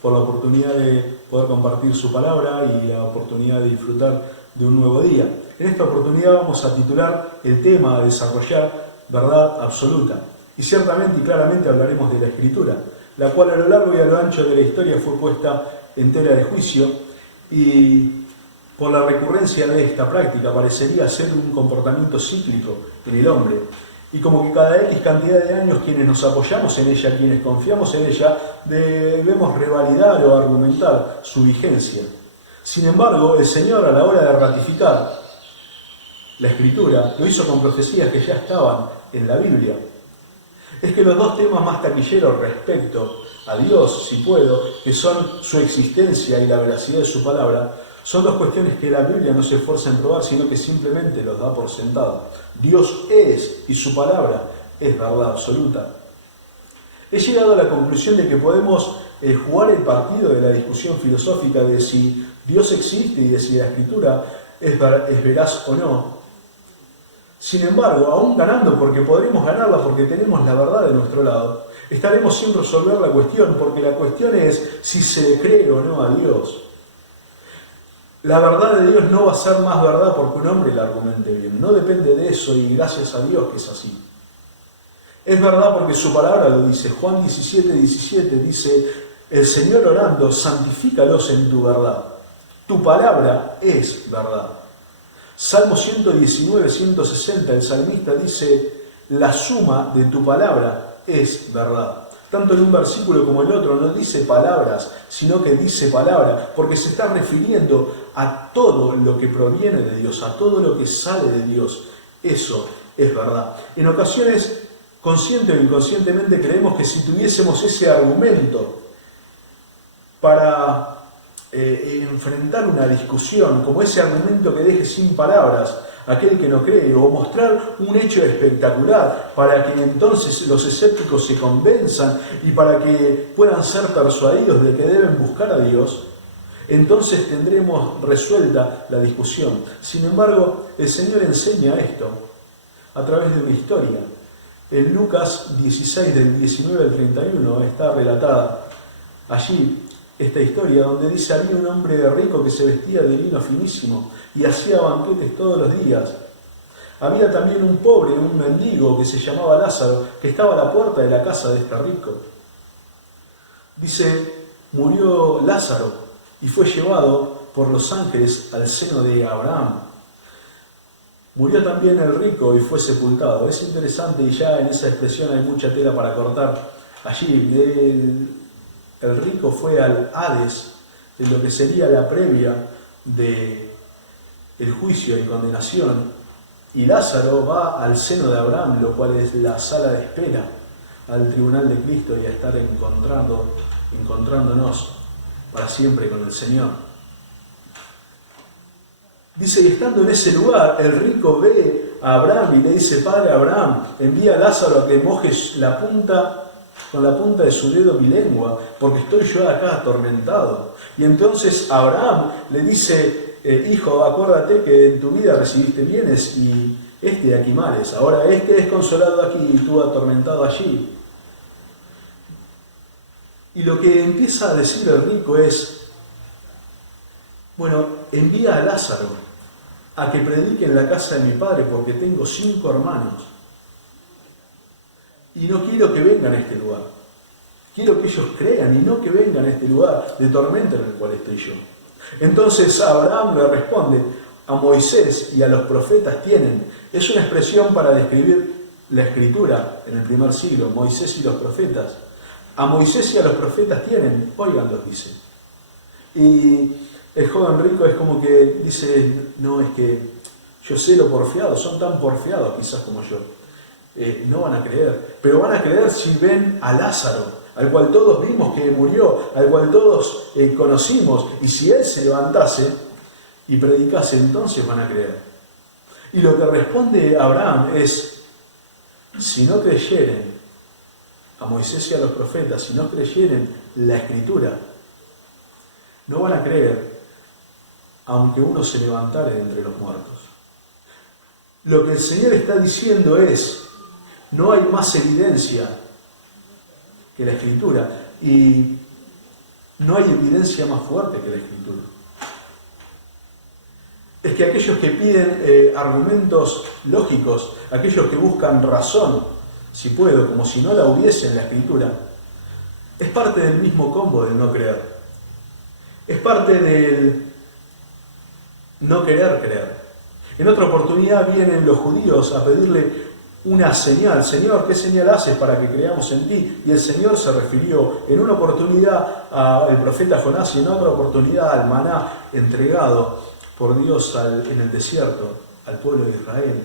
por la oportunidad de poder compartir su palabra y la oportunidad de disfrutar de un nuevo día. En esta oportunidad vamos a titular el tema a desarrollar verdad absoluta. Y ciertamente y claramente hablaremos de la Escritura, la cual a lo largo y a lo ancho de la historia fue puesta en tela de juicio, y por la recurrencia de esta práctica parecería ser un comportamiento cíclico en el hombre. Y como que cada X cantidad de años quienes nos apoyamos en ella, quienes confiamos en ella, debemos revalidar o argumentar su vigencia. Sin embargo, el Señor, a la hora de ratificar la Escritura, lo hizo con profecías que ya estaban en la Biblia. Es que los dos temas más taquilleros respecto a Dios, si puedo, que son su existencia y la veracidad de su palabra, son dos cuestiones que la Biblia no se esfuerza en probar, sino que simplemente los da por sentado. Dios es, y su palabra es verdad absoluta. He llegado a la conclusión de que podemos jugar el partido de la discusión filosófica de si Dios existe y de si la Escritura es veraz o no. Sin embargo, aún ganando, porque podremos ganarla porque tenemos la verdad de nuestro lado, estaremos sin resolver la cuestión, porque la cuestión es si se le cree o no a Dios. La verdad de Dios no va a ser más verdad porque un hombre la argumente bien. No depende de eso, y gracias a Dios que es así. Es verdad porque su palabra lo dice. Juan 17:17 dice: el Señor orando, santifícalos en tu verdad. Tu palabra es verdad. Salmo 119:160, el salmista dice: la suma de tu palabra es verdad. Tanto en un versículo como en otro no dice palabras, sino que dice palabra, porque se está refiriendo a todo lo que proviene de Dios, a todo lo que sale de Dios. Eso es verdad. En ocasiones, consciente o inconscientemente, creemos que si tuviésemos ese argumento para enfrentar una discusión, como ese argumento que deje sin palabras aquel que no cree, o mostrar un hecho espectacular para que entonces los escépticos se convenzan y para que puedan ser persuadidos de que deben buscar a Dios, entonces tendremos resuelta la discusión. Sin embargo, el Señor enseña esto a través de una historia. En Lucas 16, del 19 al 31, está relatada allí esta historia donde dice: había un hombre rico que se vestía de lino finísimo y hacía banquetes todos los días. Había también un pobre, un mendigo que se llamaba Lázaro, que estaba a la puerta de la casa de este rico. Dice: murió Lázaro y fue llevado por los ángeles al seno de Abraham. Murió también el rico y fue sepultado. Es interesante, y ya en esa expresión hay mucha tela para cortar. Allí el rico fue al Hades, de lo que sería la previa del juicio y condenación, y Lázaro va al seno de Abraham, lo cual es la sala de espera al tribunal de Cristo y a estar encontrándonos para siempre con el Señor. Dice: y estando en ese lugar, el rico ve a Abraham y le dice: Padre Abraham, envía a Lázaro a que mojes con la punta de su dedo mi lengua, porque estoy yo acá atormentado. Y entonces Abraham le dice: hijo, acuérdate que en tu vida recibiste bienes y de aquí males. Ahora es consolado aquí y tú atormentado allí. Y lo que empieza a decir el rico es: bueno, envía a Lázaro a que predique en la casa de mi padre, porque tengo 5 hermanos. Y no quiero que vengan a este lugar. Quiero que ellos crean y no que vengan a este lugar de tormento en el cual estoy yo. Entonces Abraham le responde: a Moisés y a los profetas tienen. Es una expresión para describir la Escritura en el primer siglo. Moisés y los profetas. A Moisés y a los profetas tienen. Óiganlos, dice. Y el joven rico es como que dice: no, es que yo sé lo porfiados, son tan porfiados quizás como yo. No van a creer, pero van a creer si ven a Lázaro, al cual todos vimos que murió, al cual todos conocimos, y si él se levantase y predicase, entonces van a creer. Y lo que responde Abraham es: si no creyeren a Moisés y a los profetas, si no creyeren la Escritura, no van a creer aunque uno se levantare de entre los muertos. Lo que el Señor está diciendo es: no hay más evidencia que la Escritura. Y No hay evidencia más fuerte que la Escritura. Es que aquellos que piden argumentos lógicos, aquellos que buscan razón, si puedo, como si no la hubiese en la Escritura, es parte del mismo combo del no creer. Es parte del no querer creer. En otra oportunidad vienen los judíos a pedirle una señal. Señor, ¿qué señal haces para que creamos en ti? Y el Señor se refirió en una oportunidad al profeta Jonás y en otra oportunidad al maná entregado por Dios en el desierto al pueblo de Israel.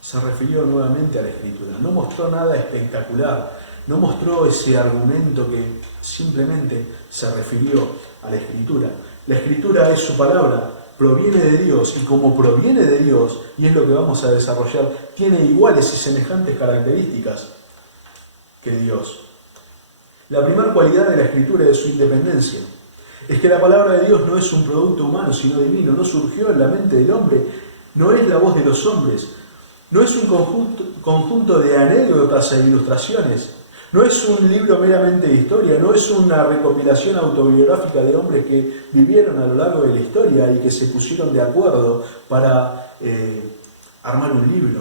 Se refirió nuevamente a la Escritura. No mostró nada espectacular. No mostró ese argumento que simplemente se refirió a la Escritura. La Escritura es su palabra, proviene de Dios, y como proviene de Dios, y es lo que vamos a desarrollar, tiene iguales y semejantes características que Dios. La primera cualidad de la Escritura es su independencia. Es que la palabra de Dios no es un producto humano, sino divino, no surgió en la mente del hombre, no es la voz de los hombres, no es un conjunto de anécdotas e ilustraciones, no es un libro meramente de historia, no es una recopilación autobiográfica de hombres que vivieron a lo largo de la historia y que se pusieron de acuerdo para armar un libro.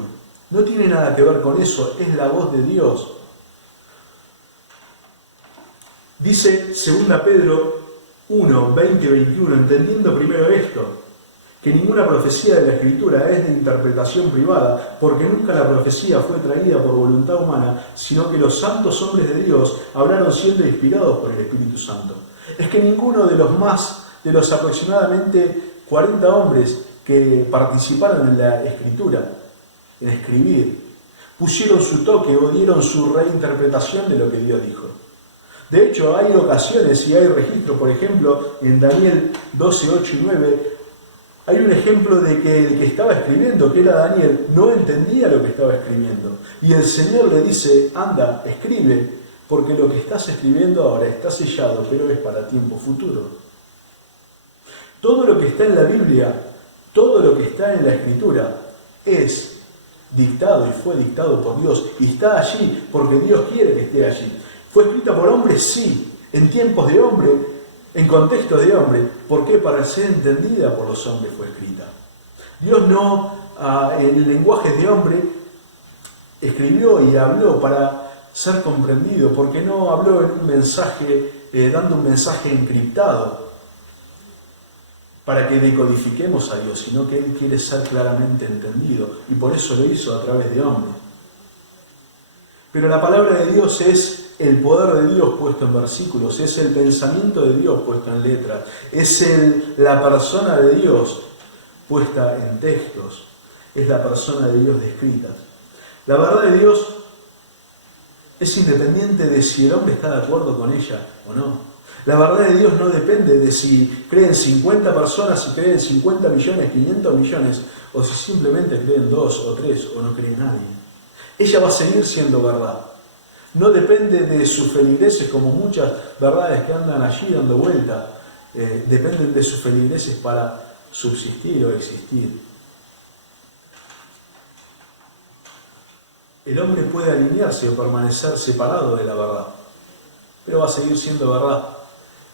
No tiene nada que ver con eso, es la voz de Dios. Dice 2 Pedro 1, 20 y 21, entendiendo primero esto, que ninguna profecía de la Escritura es de interpretación privada, porque nunca la profecía fue traída por voluntad humana, sino que los santos hombres de Dios hablaron siendo inspirados por el Espíritu Santo. Es que ninguno de los aproximadamente 40 hombres que participaron en la Escritura, en escribir, pusieron su toque o dieron su reinterpretación de lo que Dios dijo. De hecho, hay ocasiones y hay registros, por ejemplo, en Daniel 12, 8 y 9, hay un ejemplo de que el que estaba escribiendo, que era Daniel, no entendía lo que estaba escribiendo. Y el Señor le dice, anda, escribe, porque lo que estás escribiendo ahora está sellado, pero es para tiempo futuro. Todo lo que está en la Biblia, todo lo que está en la Escritura, es dictado y fue dictado por Dios. Y está allí porque Dios quiere que esté allí. ¿Fue escrita por hombres? Sí. En tiempos de hombre, en contexto de hombre. ¿Por qué? Para ser entendida por los hombres fue escrita. Dios no, en lenguajes de hombre, escribió y habló para ser comprendido, porque no habló en un mensaje, dando un mensaje encriptado para que decodifiquemos a Dios, sino que Él quiere ser claramente entendido, y por eso lo hizo a través de hombres. Pero la palabra de Dios es el poder de Dios puesto en versículos, es el pensamiento de Dios puesto en letras, es la persona de Dios puesta en textos, es la persona de Dios descrita. La verdad de Dios es independiente de si el hombre está de acuerdo con ella o no. La verdad de Dios no depende de si creen 50 personas, si creen 50 millones, 500 millones, o si simplemente creen 2 o 3 o no cree nadie. Ella va a seguir siendo verdad. No depende de sus feligreses, como muchas verdades que andan allí dando vuelta, dependen de sus feligreses para subsistir o existir. El hombre puede alinearse o permanecer separado de la verdad, pero va a seguir siendo verdad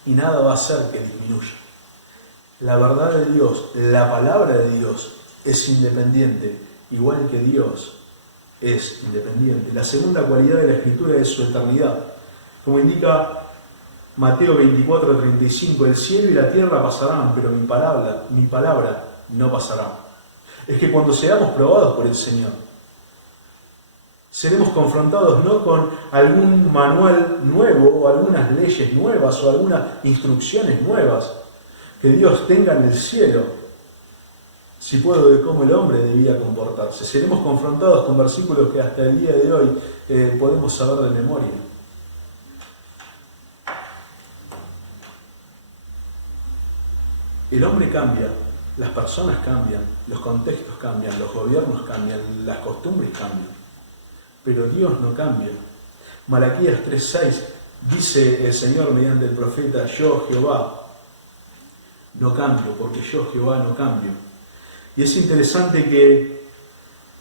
y nada va a hacer que disminuya. La verdad de Dios, la palabra de Dios es independiente, igual que Dios es independiente. La segunda cualidad de la Escritura es su eternidad. Como indica Mateo 24:35, el cielo y la tierra pasarán, pero mi palabra no pasará. Es que cuando seamos probados por el Señor, seremos confrontados no con algún manual nuevo o algunas leyes nuevas o algunas instrucciones nuevas que Dios tenga en el cielo, si puedo, de cómo el hombre debía comportarse. Seremos confrontados con versículos que hasta el día de hoy podemos saber de memoria. El hombre cambia, las personas cambian, los contextos cambian, los gobiernos cambian, las costumbres cambian, pero Dios no cambia. Malaquías 3:6 dice el Señor mediante el profeta: yo Jehová no cambio, porque yo Jehová no cambio. Y es interesante que,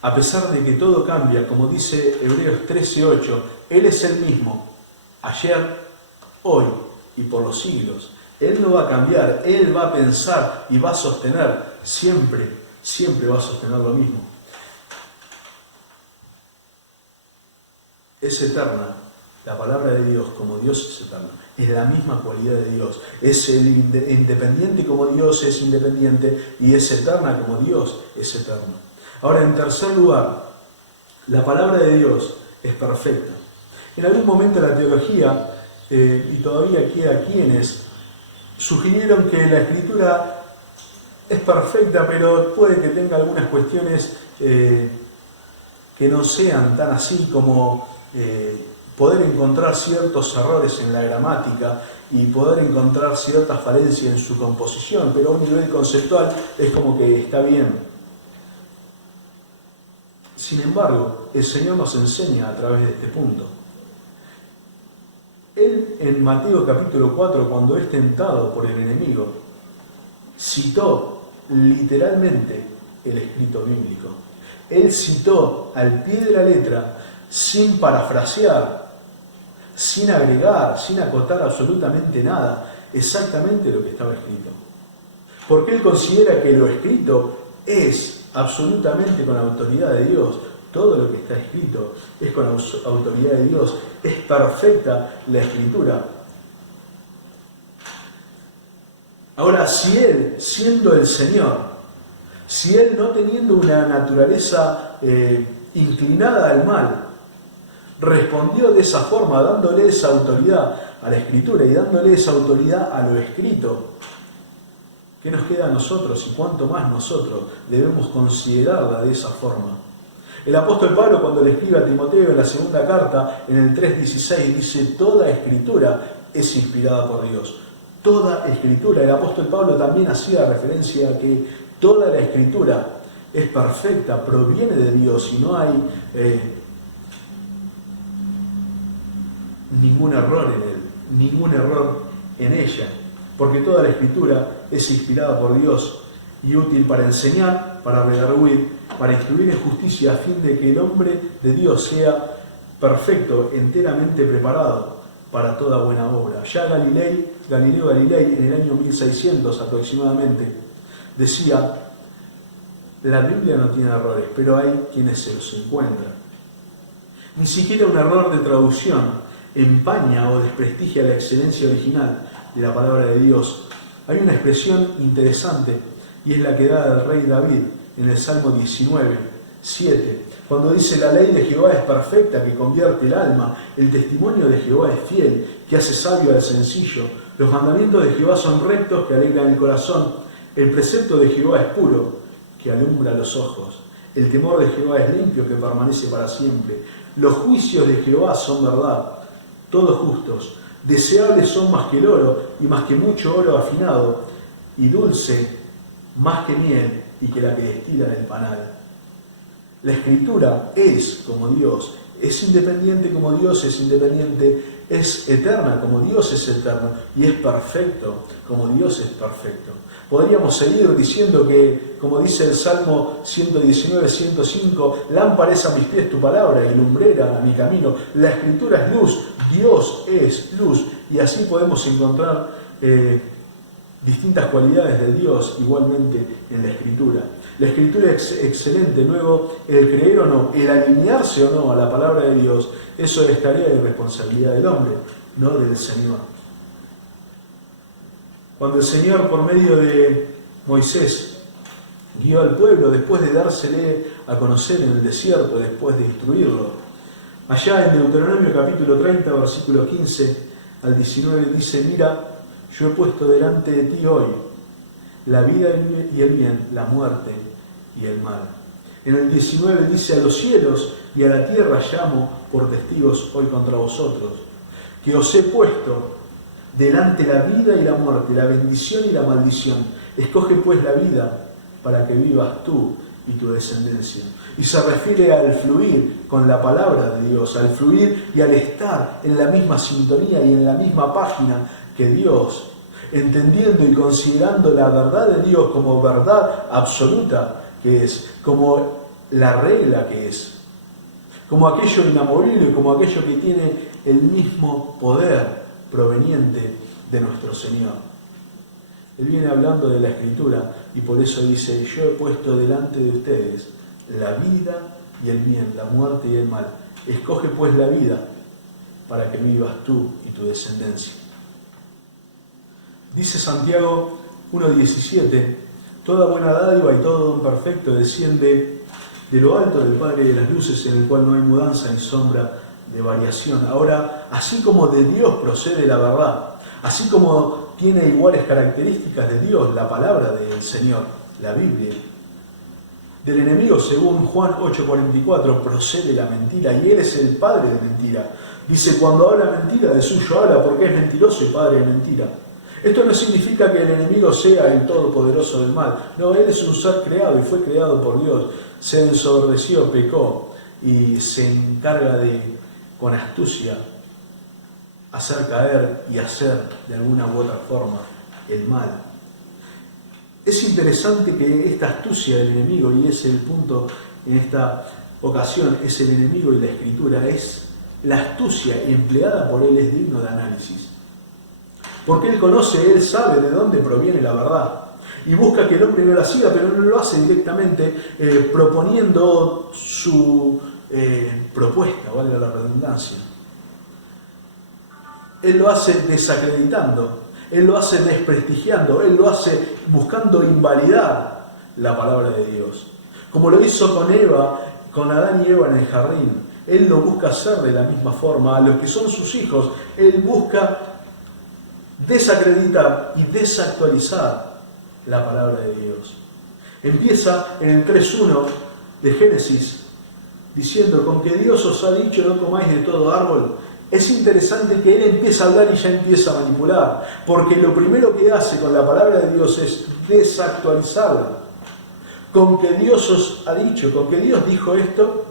a pesar de que todo cambia, como dice Hebreos 13:8, Él es el mismo, ayer, hoy y por los siglos. Él no va a cambiar, Él va a pensar y va a sostener, siempre va a sostener lo mismo. Es eterna. La palabra de Dios como Dios es eterno. Es la misma cualidad de Dios. Es el independiente como Dios es independiente y es eterna como Dios es eterno. Ahora, en tercer lugar, la palabra de Dios es perfecta. En algún momento la teología, y todavía queda quienes, sugirieron que la Escritura es perfecta, pero puede que tenga algunas cuestiones que no sean tan así como poder encontrar ciertos errores en la gramática y poder encontrar ciertas falencias en su composición, pero a un nivel conceptual es como que está bien. Sin embargo, el Señor nos enseña a través de este punto. Él en Mateo capítulo 4, cuando es tentado por el enemigo, citó literalmente el escrito bíblico. Él citó al pie de la letra, sin parafrasear, sin agregar, sin acotar absolutamente nada, exactamente lo que estaba escrito. Porque él considera que lo escrito es absolutamente con autoridad de Dios. Todo lo que está escrito es con autoridad de Dios. Es perfecta la Escritura. Ahora, si Él, siendo el Señor, si Él no teniendo una naturaleza inclinada al mal, respondió de esa forma, dándole esa autoridad a la Escritura y dándole esa autoridad a lo escrito, ¿qué nos queda a nosotros y cuánto más nosotros debemos considerarla de esa forma? El apóstol Pablo, cuando le escribe a Timoteo en la segunda carta, en el 3:16, dice: toda escritura es inspirada por Dios. Toda escritura. El apóstol Pablo también hacía referencia a que toda la escritura es perfecta, proviene de Dios y no hay ningún error en él, ningún error en ella, porque toda la escritura es inspirada por Dios y útil para enseñar, para redarguir, para instruir en justicia, a fin de que el hombre de Dios sea perfecto, enteramente preparado para toda buena obra. Ya Galileo Galilei, en el año 1600 aproximadamente, decía: la Biblia no tiene errores, pero hay quienes se los encuentran. Ni siquiera un error de traducción empaña o desprestigia la excelencia original de la palabra de Dios. Hay una expresión interesante y es la que da el rey David en el Salmo 19, 7, cuando dice: la ley de Jehová es perfecta, que convierte el alma, el testimonio de Jehová es fiel, que hace sabio al sencillo, los mandamientos de Jehová son rectos, que alegran el corazón, el precepto de Jehová es puro, que alumbra los ojos, el temor de Jehová es limpio, que permanece para siempre, los juicios de Jehová son verdad, todos justos, deseables son más que el oro, y más que mucho oro afinado, y dulce más que miel, y que la que destila del panal. La Escritura es como Dios, es independiente como Dios es independiente, es eterna como Dios es eterno, y es perfecto como Dios es perfecto. Podríamos seguir diciendo que, como dice el Salmo 119, 105, lámpara es a mis pies tu palabra y lumbrera a mi camino. La Escritura es luz, Dios es luz, y así podemos encontrar distintas cualidades de Dios igualmente en la Escritura. La Escritura es excelente. Luego, el creer o no, el alinearse o no a la palabra de Dios, eso es tarea y responsabilidad del hombre, no del Señor. Cuando el Señor, por medio de Moisés, guió al pueblo después de dársele a conocer en el desierto, después de instruirlo, allá en Deuteronomio capítulo 30, versículo 15 al 19, dice: mira, yo he puesto delante de ti hoy la vida y el bien, la muerte y el mal. En el 19 dice: a los cielos y a la tierra llamo por testigos hoy contra vosotros, que os he puesto delante la vida y la muerte, la bendición y la maldición. Escoge pues la vida para que vivas tú y tu descendencia. Y se refiere al fluir con la palabra de Dios, al fluir y al estar en la misma sintonía y en la misma página que Dios, entendiendo y considerando la verdad de Dios como verdad absoluta que es, como la regla que es, como aquello inamovible, como aquello que tiene el mismo poder proveniente de nuestro Señor. Él viene hablando de la Escritura y por eso dice: yo he puesto delante de ustedes la vida y el bien, la muerte y el mal. Escoge pues la vida para que vivas tú y tu descendencia. Dice Santiago 1:17: toda buena dádiva y todo don perfecto desciende de lo alto del Padre de las luces, en el cual no hay mudanza ni sombra de variación. Ahora, así como de Dios procede la verdad, así como tiene iguales características de Dios la palabra del Señor, la Biblia, del enemigo, según Juan 8:44, procede la mentira y él es el padre de mentira. Dice: cuando habla mentira, de suyo habla, porque es mentiroso y padre de mentira. Esto no significa que el enemigo sea el todopoderoso del mal. No, él es un ser creado y fue creado por Dios. Se ensoberdeció, pecó y se encarga de, con astucia, hacer caer y hacer de alguna u otra forma el mal. Es interesante que esta astucia del enemigo, y es el punto en esta ocasión, es el enemigo y la Escritura, es la astucia empleada por él, es digno de análisis. Porque él conoce, él sabe de dónde proviene la verdad. Y busca que el hombre no la siga, pero no lo hace directamente proponiendo su propuesta, valga la redundancia. Él lo hace desacreditando, él lo hace desprestigiando, él lo hace buscando invalidar la palabra de Dios. Como lo hizo con Eva, con Adán y Eva en el jardín. Él lo busca hacer de la misma forma. A los que son sus hijos, él busca desacreditar y desactualizar la palabra de Dios. Empieza en el 3:1 de Génesis diciendo: con que Dios os ha dicho no comáis de todo árbol. Es interesante que él empieza a hablar y ya empieza a manipular, porque lo primero que hace con la palabra de Dios es desactualizarla. Con que Dios os ha dicho, con que Dios dijo esto,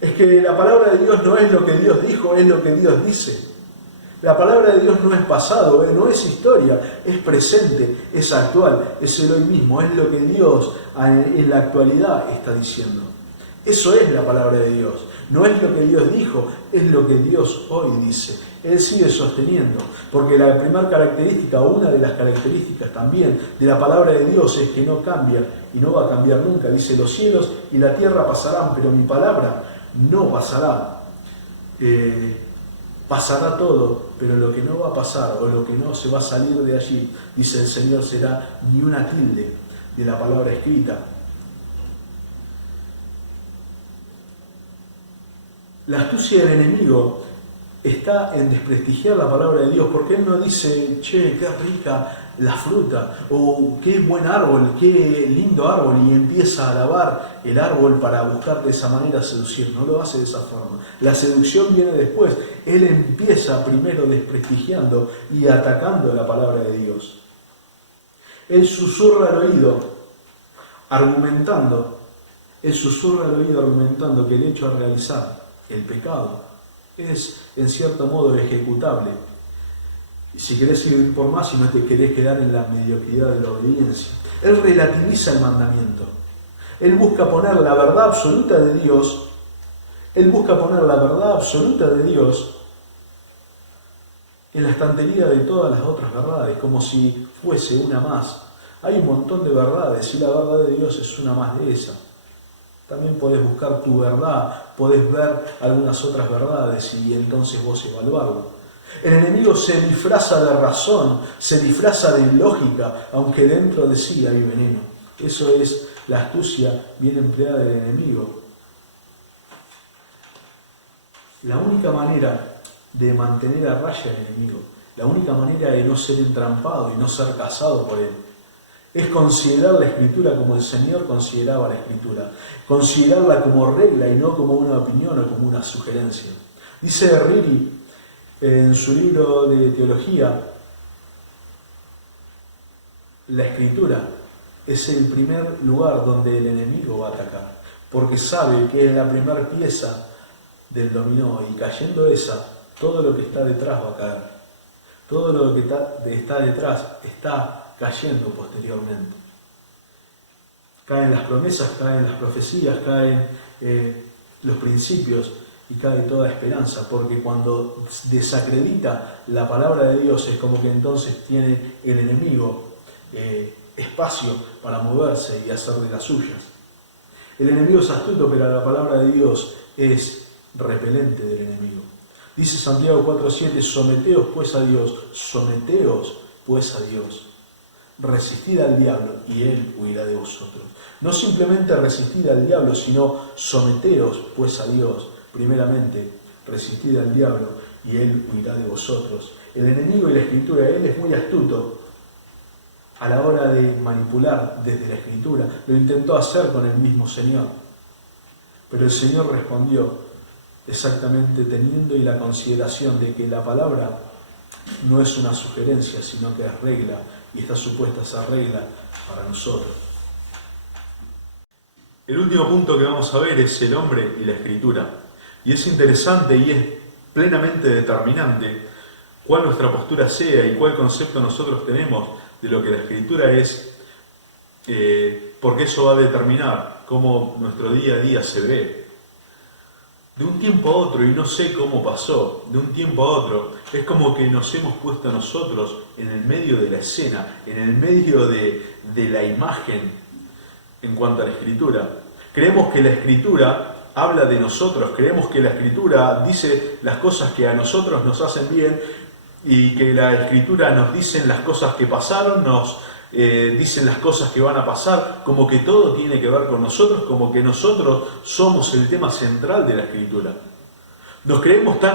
es que la palabra de Dios no es lo que Dios dijo, es lo que Dios dice. La palabra de Dios no es pasado, no es historia, es presente, es actual, es el hoy mismo, es lo que Dios en la actualidad está diciendo. Eso es la palabra de Dios, no es lo que Dios dijo, es lo que Dios hoy dice. Él sigue sosteniendo, porque la primera característica, o una de las características también de la palabra de Dios, es que no cambia y no va a cambiar nunca. Dice: los cielos y la tierra pasarán, pero mi palabra no pasará. Pasará todo, pero lo que no va a pasar o lo que no se va a salir de allí, dice el Señor, será ni una tilde de la palabra escrita. La astucia del enemigo está en desprestigiar la palabra de Dios, porque él no dice: che, qué rica la fruta, o qué buen árbol, qué lindo árbol, y empieza a alabar el árbol para buscar de esa manera seducir. No lo hace de esa forma. La seducción viene después. Él empieza primero desprestigiando y atacando la palabra de Dios. Él susurra al oído, argumentando que el hecho a realizar, el pecado, es en cierto modo ejecutable. Y si querés ir por más y no te querés quedar en la mediocridad de la obediencia. Él relativiza el mandamiento. Él busca poner la verdad absoluta de Dios. En la estantería de todas las otras verdades, como si fuese una más. Hay un montón de verdades y la verdad de Dios es una más de esa. También podés buscar tu verdad, podés ver algunas otras verdades y entonces vos evaluarlo. El enemigo se disfraza de razón, se disfraza de lógica, aunque dentro de sí hay veneno. Eso es la astucia bien empleada del enemigo. La única manera de mantener a raya al enemigo, la única manera de no ser entrampado y no ser cazado por él, es considerar la Escritura como el Señor consideraba la Escritura, considerarla como regla y no como una opinión o como una sugerencia. Dice Riri en su libro de teología: la Escritura es el primer lugar donde el enemigo va a atacar, porque sabe que es la primera pieza del dominó, y cayendo esa, todo lo que está detrás va a caer. Todo lo que está detrás está cayendo posteriormente. Caen las promesas, caen las profecías, caen los principios, y cae toda esperanza, porque cuando desacredita la palabra de Dios es como que entonces tiene el enemigo espacio para moverse y hacer de las suyas. El enemigo es astuto, pero la palabra de Dios es repelente del enemigo. Dice Santiago 4:7, someteos pues a Dios, resistid al diablo y él huirá de vosotros. No simplemente resistid al diablo, sino someteos pues a Dios. Primeramente, resistid al diablo y él huirá de vosotros. El enemigo y la Escritura, él es muy astuto a la hora de manipular desde la Escritura. Lo intentó hacer con el mismo Señor. Pero el Señor respondió exactamente teniendo y la consideración de que la palabra no es una sugerencia, sino que es regla, y está supuesta esa regla para nosotros. El último punto que vamos a ver es el hombre y la Escritura. Y es interesante y es plenamente determinante cuál nuestra postura sea y cuál concepto nosotros tenemos de lo que la Escritura es, porque eso va a determinar cómo nuestro día a día se ve. De un tiempo a otro, y no sé cómo pasó, de un tiempo a otro, es como que nos hemos puesto nosotros en el medio de la escena, en el medio de la imagen en cuanto a la Escritura. Creemos que la Escritura habla de nosotros, creemos que la Escritura dice las cosas que a nosotros nos hacen bien y que la Escritura nos dice las cosas que pasaron, nos dicen las cosas que van a pasar, como que todo tiene que ver con nosotros, como que nosotros somos el tema central de la Escritura.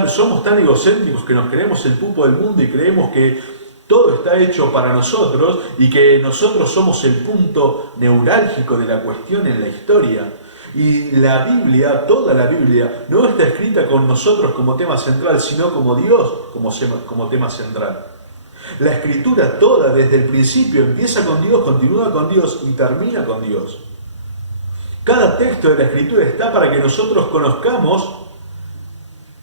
Somos tan egocéntricos que nos creemos el pupo del mundo y creemos que todo está hecho para nosotros y que nosotros somos el punto neurálgico de la cuestión en la historia. Y la Biblia, toda la Biblia, no está escrita con nosotros como tema central, sino como Dios como tema central. La Escritura toda, desde el principio, empieza con Dios, continúa con Dios y termina con Dios. Cada texto de la Escritura está para que nosotros conozcamos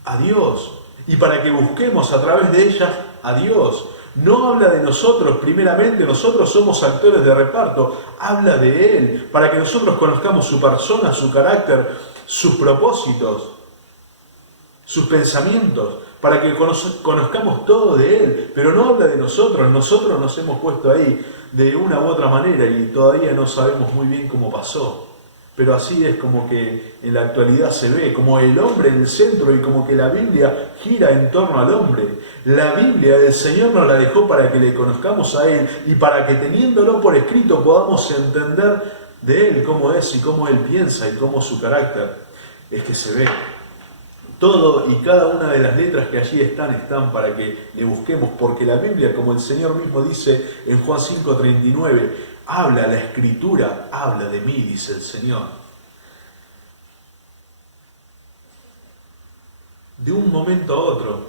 a Dios y para que busquemos a través de ellas a Dios. No habla de nosotros primeramente, nosotros somos actores de reparto, habla de Él, para que nosotros conozcamos su persona, su carácter, sus propósitos, sus pensamientos, para que conozcamos todo de Él, pero no habla de nosotros nos hemos puesto ahí de una u otra manera y todavía no sabemos muy bien cómo pasó. Pero así es como que en la actualidad se ve, como el hombre en el centro y como que la Biblia gira en torno al hombre. La Biblia, el Señor nos la dejó para que le conozcamos a Él y para que teniéndolo por escrito podamos entender de Él cómo es y cómo Él piensa y cómo su carácter es que se ve. Todo y cada una de las letras que allí están para que le busquemos, porque la Biblia, como el Señor mismo dice en Juan 5:39, habla, la Escritura habla de mí, dice el Señor. De un momento a otro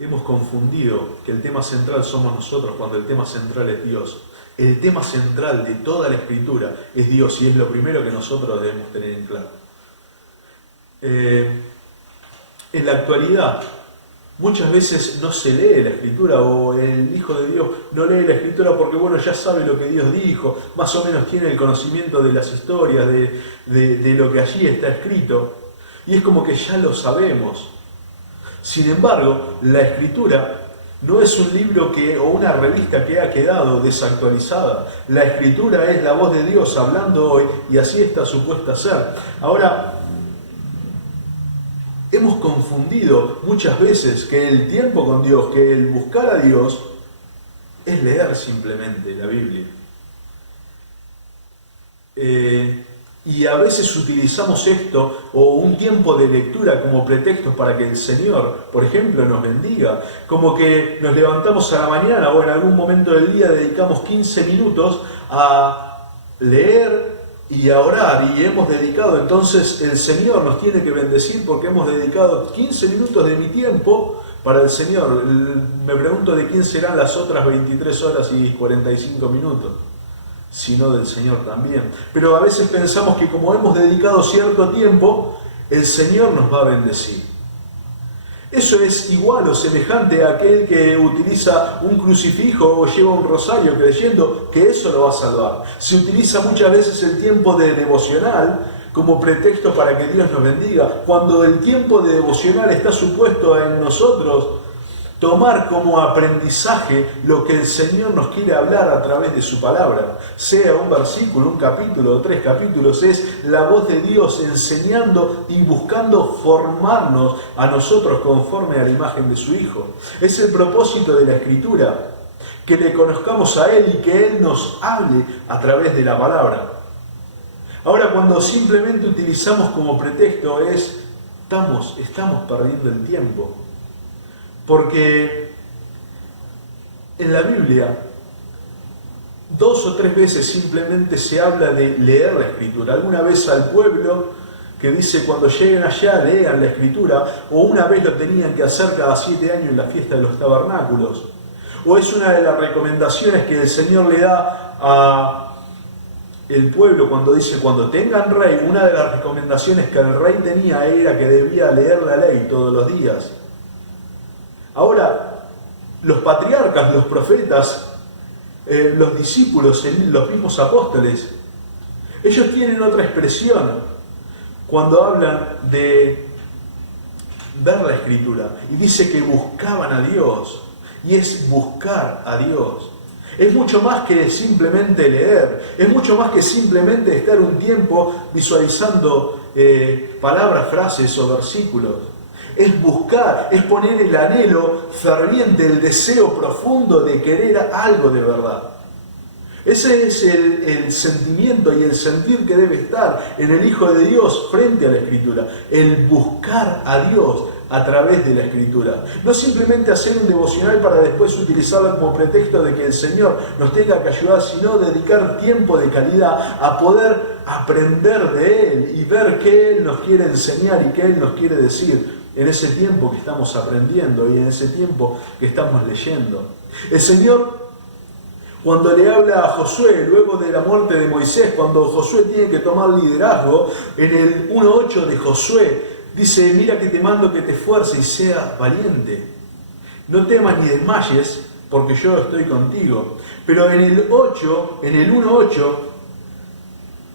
hemos confundido que el tema central somos nosotros cuando el tema central es Dios. El tema central de toda la Escritura es Dios y es lo primero que nosotros debemos tener en claro. En la actualidad muchas veces no se lee la Escritura o el Hijo de Dios no lee la Escritura porque bueno, ya sabe lo que Dios dijo, más o menos tiene el conocimiento de las historias, de lo que allí está escrito y es como que ya lo sabemos. Sin embargo, la Escritura no es un libro o una revista que ha quedado desactualizada. La Escritura es la voz de Dios hablando hoy y así está supuesta a ser. Ahora, hemos confundido muchas veces que el tiempo con Dios, que el buscar a Dios, es leer simplemente la Biblia. Y a veces utilizamos esto o un tiempo de lectura como pretexto para que el Señor, por ejemplo, nos bendiga. Como que nos levantamos a la mañana o en algún momento del día dedicamos 15 minutos a leer y a orar y hemos dedicado, entonces el Señor nos tiene que bendecir porque hemos dedicado 15 minutos de mi tiempo para el Señor. Me pregunto de quién serán las otras 23 horas y 45 minutos, sino del Señor también. Pero a veces pensamos que como hemos dedicado cierto tiempo, el Señor nos va a bendecir. Eso es igual o semejante a aquel que utiliza un crucifijo o lleva un rosario creyendo que eso lo va a salvar. Se utiliza muchas veces el tiempo de devocional como pretexto para que Dios nos bendiga, cuando el tiempo de devocional está supuesto en nosotros tomar como aprendizaje lo que el Señor nos quiere hablar a través de su palabra. Sea un versículo, un capítulo o 3 capítulos, es la voz de Dios enseñando y buscando formarnos a nosotros conforme a la imagen de su Hijo. Es el propósito de la Escritura, que le conozcamos a Él y que Él nos hable a través de la palabra. Ahora, cuando simplemente utilizamos como pretexto estamos perdiendo el tiempo. Porque en la Biblia 2 o 3 veces simplemente se habla de leer la Escritura. Alguna vez al pueblo que dice cuando lleguen allá lean la Escritura, o una vez lo tenían que hacer cada 7 años en la fiesta de los tabernáculos. O es una de las recomendaciones que el Señor le da a el pueblo cuando dice cuando tengan rey. Una de las recomendaciones que el rey tenía era que debía leer la ley todos los días. Ahora, los patriarcas, los profetas, los discípulos, los mismos apóstoles, ellos tienen otra expresión cuando hablan de ver la Escritura. Y dice que buscaban a Dios, y es buscar a Dios. Es mucho más que simplemente leer, es mucho más que simplemente estar un tiempo visualizando palabras, frases o versículos. Es buscar, es poner el anhelo ferviente, el deseo profundo de querer algo de verdad. Ese es el sentimiento y el sentir que debe estar en el Hijo de Dios frente a la Escritura. El buscar a Dios a través de la Escritura. No simplemente hacer un devocional para después utilizarlo como pretexto de que el Señor nos tenga que ayudar, sino dedicar tiempo de calidad a poder aprender de Él y ver qué Él nos quiere enseñar y qué Él nos quiere decir en ese tiempo que estamos aprendiendo y en ese tiempo que estamos leyendo. El Señor, cuando le habla a Josué, luego de la muerte de Moisés, cuando Josué tiene que tomar liderazgo, en el 1.8 de Josué, dice, mira que te mando que te esfuerces y seas valiente. No temas ni desmayes, porque yo estoy contigo. Pero en el 1.8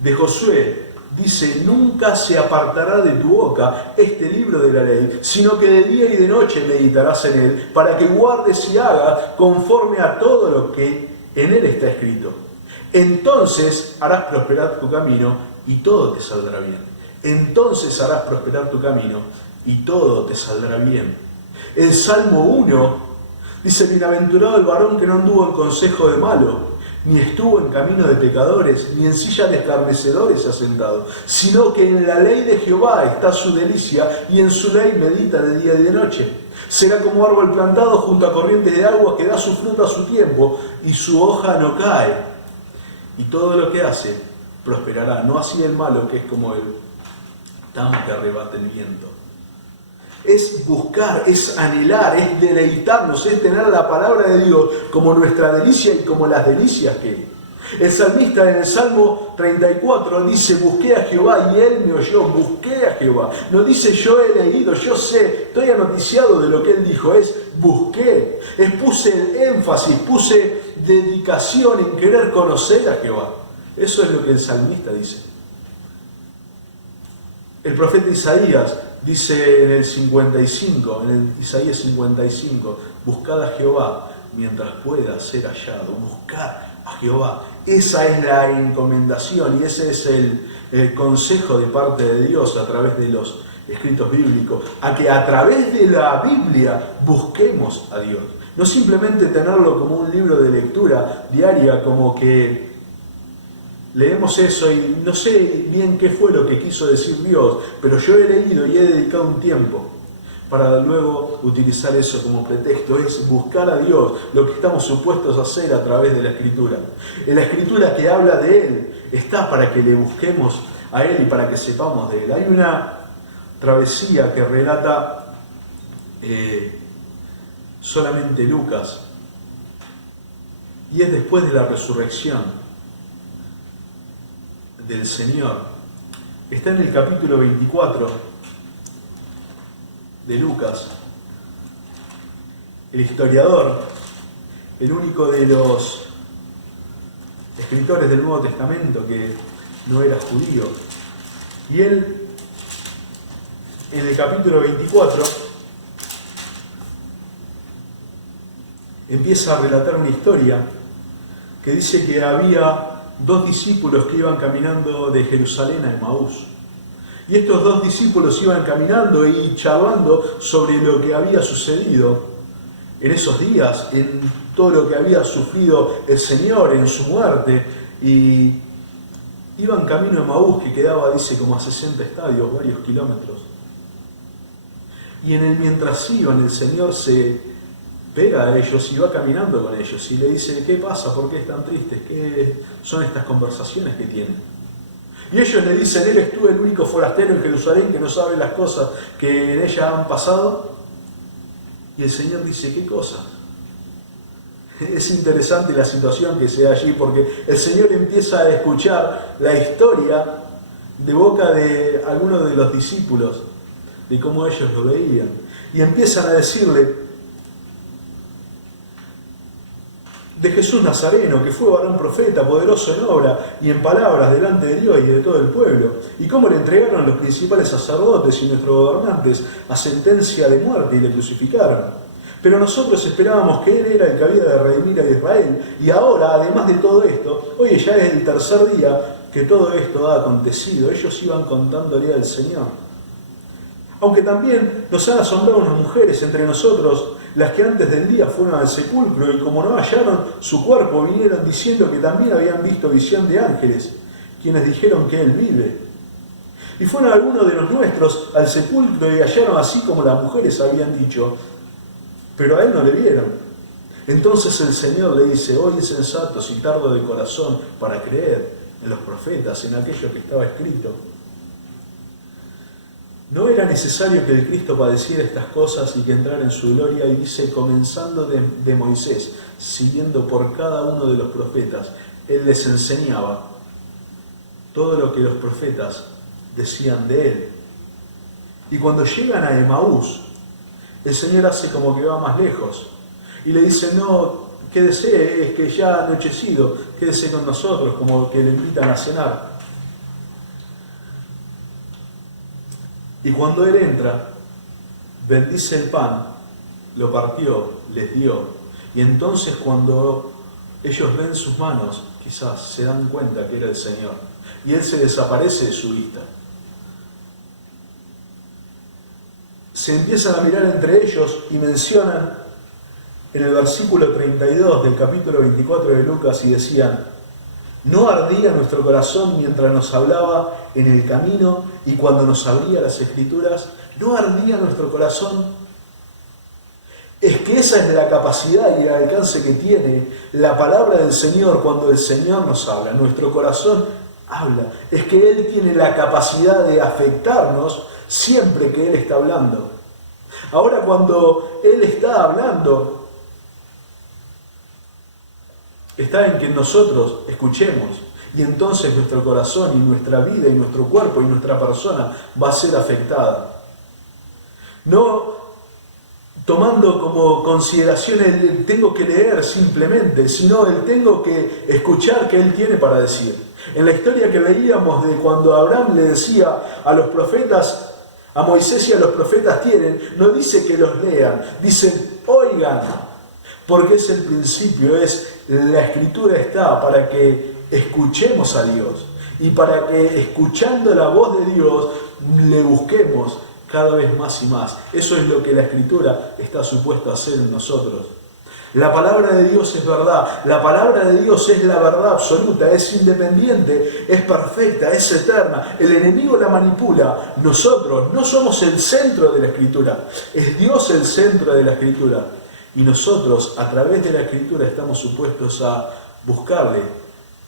de Josué, dice, nunca se apartará de tu boca este libro de la ley, sino que de día y de noche meditarás en él, para que guardes y hagas conforme a todo lo que en él está escrito. Entonces harás prosperar tu camino y todo te saldrá bien. Entonces harás prosperar tu camino y todo te saldrá bien. El Salmo 1 dice, bienaventurado el varón que no anduvo en consejo de malo, ni estuvo en camino de pecadores, ni en silla de escarnecedores se ha sentado, sino que en la ley de Jehová está su delicia, y en su ley medita de día y de noche. Será como árbol plantado junto a corrientes de agua, que da su fruto a su tiempo, y su hoja no cae. Y todo lo que hace prosperará. No así el malo, que es como el tamo que arrebata el viento. Es buscar, es anhelar, es deleitarnos, es tener la palabra de Dios como nuestra delicia y como las delicias que Él. El salmista en el Salmo 34 dice, busqué a Jehová y Él me oyó, busqué a Jehová. No dice yo he leído, yo sé, estoy anoticiado de lo que Él dijo, es busqué. Puse el énfasis, puse dedicación en querer conocer a Jehová. Eso es lo que el salmista dice. El profeta Isaías dice en el 55, en el Isaías 55, buscad a Jehová mientras pueda ser hallado. Buscar a Jehová. Esa es la encomendación y ese es el consejo de parte de Dios a través de los escritos bíblicos, a que a través de la Biblia busquemos a Dios. No simplemente tenerlo como un libro de lectura diaria, como que leemos eso y no sé bien qué fue lo que quiso decir Dios, pero yo he leído y he dedicado un tiempo para luego utilizar eso como pretexto. Es buscar a Dios, lo que estamos supuestos a hacer a través de la Escritura. En la Escritura que habla de Él está para que le busquemos a Él y para que sepamos de Él. Hay una travesía que relata solamente Lucas y es después de la resurrección del Señor. Está en el capítulo 24 de Lucas. El historiador, el único de los escritores del Nuevo Testamento que no era judío, Y él, en el capítulo 24, empieza a relatar una historia que dice que había dos discípulos que iban caminando de Jerusalén a Emaús. Y estos dos discípulos iban caminando y charlando sobre lo que había sucedido en esos días, en todo lo que había sufrido el Señor en su muerte. Y iban camino a Emaús, que quedaba, dice, como a 60 estadios, varios kilómetros. Y mientras iban, el Señor se pega a ellos y va caminando con ellos y le dice: ¿qué pasa? ¿Por qué están tristes? ¿Qué son estas conversaciones que tienen? Y ellos le dicen: ¿eres tú el único forastero en Jerusalén que no sabe las cosas que en ella han pasado? Y el Señor dice: ¿qué cosas? Es interesante la situación que se da allí, porque el Señor empieza a escuchar la historia de boca de algunos de los discípulos, de cómo ellos lo veían. Y empiezan a decirle de Jesús Nazareno, que fue varón profeta, poderoso en obra y en palabras delante de Dios y de todo el pueblo, y cómo le entregaron los principales sacerdotes y nuestros gobernantes a sentencia de muerte y le crucificaron. Pero nosotros esperábamos que Él era el que había de redimir a Israel, y ahora, además de todo esto, hoy ya es el tercer día que todo esto ha acontecido. Ellos iban contándole al Señor. Aunque también nos han asombrado unas mujeres entre nosotros, las que antes del día fueron al sepulcro, y como no hallaron su cuerpo, vinieron diciendo que también habían visto visión de ángeles, quienes dijeron que Él vive. Y fueron algunos de los nuestros al sepulcro y hallaron así como las mujeres habían dicho, pero a Él no le vieron. Entonces el Señor le dice: oh insensatos y tardos de corazón para creer en los profetas, en aquello que estaba escrito. ¿No era necesario que el Cristo padeciera estas cosas y que entrara en su gloria? Y dice, comenzando de Moisés, siguiendo por cada uno de los profetas, Él les enseñaba todo lo que los profetas decían de Él. Y cuando llegan a Emaús, el Señor hace como que va más lejos y le dice: no, quédese, es que ya ha anochecido, quédese con nosotros, como que le invitan a cenar. Y cuando Él entra, bendice el pan, lo partió, les dio. Y entonces cuando ellos ven sus manos, quizás se dan cuenta que era el Señor. Y Él se desaparece de su vista. Se empiezan a mirar entre ellos y mencionan en el versículo 32 del capítulo 24 de Lucas y decían: ¿no ardía nuestro corazón mientras nos hablaba en el camino y cuando nos abría las Escrituras? ¿No ardía nuestro corazón? Es que esa es la capacidad y el alcance que tiene la palabra del Señor cuando el Señor nos habla. Nuestro corazón habla. Es que Él tiene la capacidad de afectarnos siempre que Él está hablando. Ahora, cuando Él está hablando, está en que nosotros escuchemos, y entonces nuestro corazón y nuestra vida y nuestro cuerpo y nuestra persona va a ser afectada. No tomando como consideración el tengo que leer simplemente, sino el tengo que escuchar qué Él tiene para decir. En la historia que veíamos de cuando Abraham le decía a los profetas, a Moisés y a los profetas no dice que los lean, dicen oigan, porque es el principio, la Escritura está para que escuchemos a Dios y para que escuchando la voz de Dios le busquemos cada vez más y más. Eso es lo que la Escritura está supuesta a hacer en nosotros. La palabra de Dios es verdad, la palabra de Dios es la verdad absoluta, es independiente, es perfecta, es eterna. El enemigo la manipula, nosotros no somos el centro de la Escritura, es Dios el centro de la Escritura. Y nosotros, a través de la Escritura, estamos supuestos a buscarle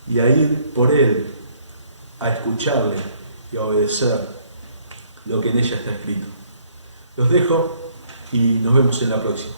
y a ir por Él, a escucharle y a obedecer lo que en ella está escrito. Los dejo y nos vemos en la próxima.